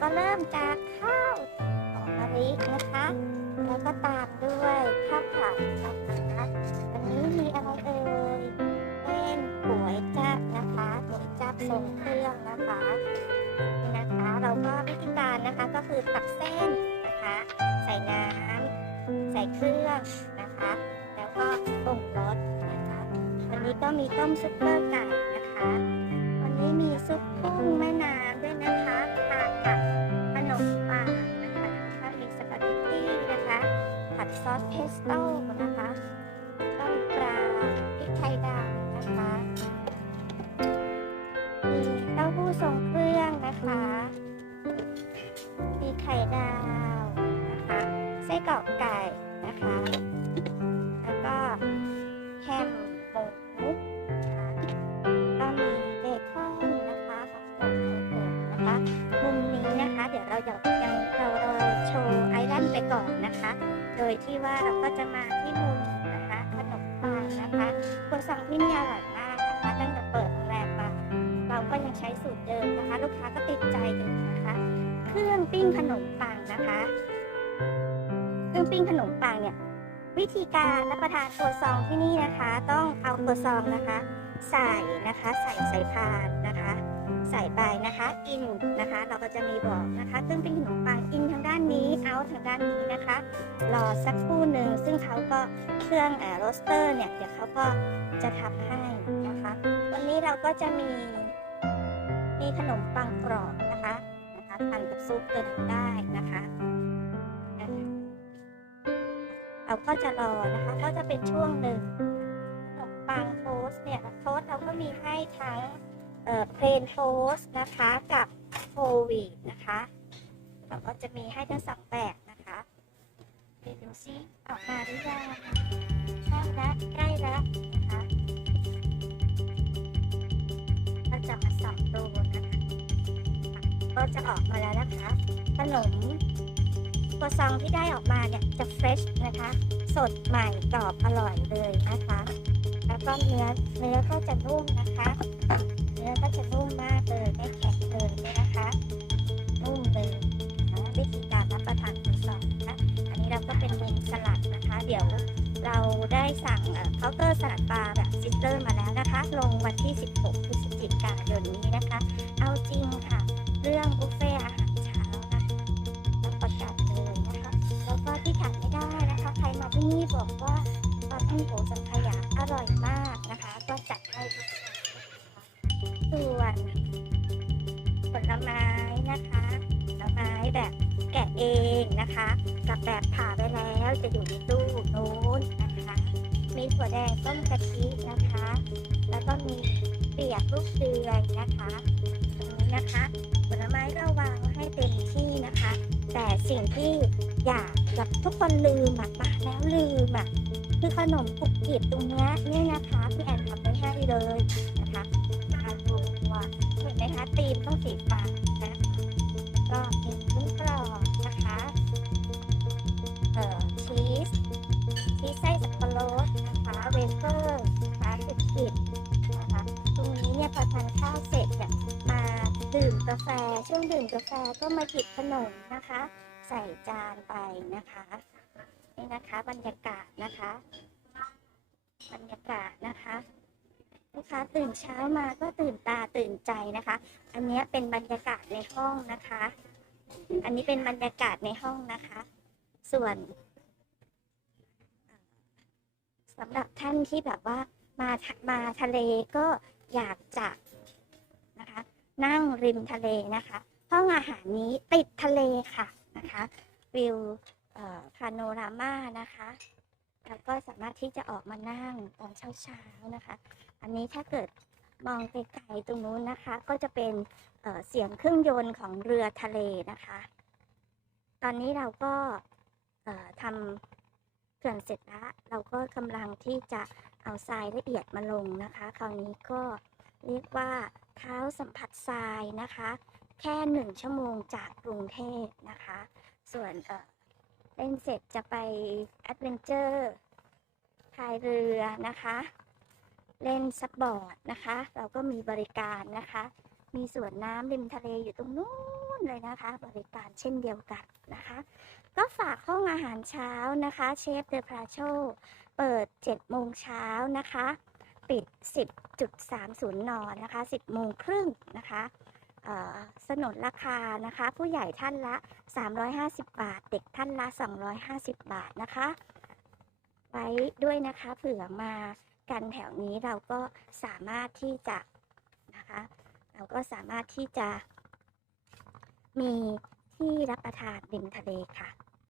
ก็เริ่มจากข้าวหอมมะลินะคะ แล้วก็ตามด้วยข้าวผัดนะคะอันนี้มีอะไรเอ่ยเป็นก๋วยจั๊บนะคะก๋วยจั๊บทรงเครื่องนะคะนี่นะคะ เราก็วิธีการนะคะก็คือตักเส้นนะคะ ใส่น้ำใส่เครื่องนะคะ แล้วก็ปรุงรสนะคะวันนี้ก็มีต้มซุปเปอร์ไก่นะคะ นะคะ แล้วก็แฮมหมูนะคะก็มีเบคอนนะคะของผมนะคะ มุมนี้นะคะ เดี๋ยวเรายังยังเราเราโชว์ไอแลนด์ไปก่อนนะคะ โดยที่ว่าเราก็จะมาที่มุมนะคะขนมปังนะคะครัวซองที่นี่อร่อยมากนะคะตั้งแต่เปิดโรงแรมมาเราก็ยังใช้สูตรเดิมนะคะ ลูกค้าก็ติดใจอยู่นะคะ เครื่องปิ้งขนม ปิ้งขนมปังเนี่ยวิธีการรับประทานตัวซองที่นี่นะคะ ต้องเอาตัวซองนะคะ ใส่นะคะใส่ใส่พานนะคะ ใส่ไปนะคะอินนะคะ เราก็จะมีบอกนะคะเครื่องปิ้งขนมปังอินทางด้านนี้เอาทางด้านนี้นะคะ รอสักครู่หนึ่งซึ่งเขาก็เครื่องแอร์โรสเตอร์เนี่ยเดี๋ยวเขาก็จะทำให้นะคะ วันนี้เราก็จะมีมีขนมปังกรอบนะคะนะคะทานกับซุปตัวนั้ได้นะคะ ก็จะรอนะคะก็จะเป็นช่วงหนึ่งขนมปังโทสเนี่ยโทสเราก็มีให้ทั้งเอ่อเพลนโทสนะคะกับโฮลวีทนะคะเราก็จะมีให้ทั้งสองแบบนะคะเดี๋ยวดูซิออกมาหรือยังใกล้ละใกล้ละนะคะเราจะมาสองดูนะคะก็จะออกมาแล้วนะคะขนมตัวซองที่ได้ออกมาเนี่ยจะเฟรชนะคะ สดใหม่กรอบอร่อยเลยนะคะ แล้วก็เนื้อเนื้อก็จะนุ่มนะคะ เนื้อก็จะนุ่มมากเลยไม่แข็งเลยนะคะนุ่มเลยนะวิธีการรับประทานคือสองนะคะอันนี้เราก็เป็นเมนูสลัดนะคะ เดี๋ยวเราได้สั่งเคาน์เตอร์สลัดปลาแบบซิสเตอร์มาแล้วนะคะ ลงวันที่ 16พฤศจิกายนนี้นะคะ เอาจริงค่ะ เรื่องบุฟเฟ่ ส่วนผลไม้นะคะผลไม้แบบแกะเองนะคะ กับแบบผ่าไปแล้วจะอยู่ในตู้นู้นนะคะ มีถั่วแดงต้มกะทินะคะ แล้วก็มีเปียกลูกเดือยนะคะตรงนี้นะคะผลไม้ก็วางให้เต็มที่นะคะ แต่สิ่งที่อยากแบบทุกคนลืมอะมาแล้วลืมอะคือขนมปุกกีบตรงนี้เนี่ยนะคะพี่แอนทำไว้ให้เลย ตีมต้องสีฟ้านะก็มีลูกกรอบนะคะ เอ่อชีสชีสไส้สับปะรดนะคะเวเฟอร์นะคะปุกกีบนะคะตรงนี้เนี่ยพอทานข้าวเสร็จเนี่ยมาดื่มกาแฟช่วงดื่มกาแฟก็มาหยิบขนมนะคะ ใส่จานไปนะคะนี่นะคะบรรยากาศนะคะ บรรยากาศนะคะ ลูกค้าตื่นเช้ามาก็ตื่นตาตื่นใจนะคะ อันนี้เป็นบรรยากาศในห้องนะคะ อันนี้เป็นบรรยากาศในห้องนะคะ ส่วนสำหรับท่านที่แบบว่ามามาทะเลก็อยากจะนะคะ นั่งริมทะเลนะคะ ห้องอาหารนี้ติดทะเลค่ะนะคะวิวพาโนรามานะคะ แล้วก็สามารถที่จะออกมานั่งตอนเช้าๆนะคะ อันนี้ถ้าเกิดมองไกลๆตรงนู้นนะคะ ก็จะเป็นเเสียงเครื่องยนต์ของเรือทะเลนะคะ ตอนนี้เราก็ทำเขื่อนเสร็จแล้ว เราก็กำลังที่จะเอาทรายละเอียดมาลงนะคะ คราวนี้ก็เรียกว่าเท้าสัมผัสทรายนะคะ แค่หนึ่งชั่วโมงจากกรุงเทพนะคะ ส่วนเเล่นเสร็จจะไปแอดเวนเจอร์พายเรือนะคะ เล่นซับบอร์ดนะคะ เราก็มีบริการนะคะ มีสวนน้ำริมทะเลอยู่ตรงนู้นเลยนะคะ บริการเช่นเดียวกันนะคะ ก็ฝากห้องอาหารเช้านะคะเชฟเดอพราโชเปิด 7 โมงเช้านะคะ ปิด 10.30 นนะคะ 10 โมงครึ่งนะคะ สนนราคานะคะ ผู้ใหญ่ท่านละ 350 บาท เด็กท่านละ 250 บาทนะคะ ไว้ด้วยนะคะเผื่อมากันแถวนี้เราก็สามารถที่จะนะคะ เราก็สามารถที่จะมีที่รับประทานริมทะเลค่ะ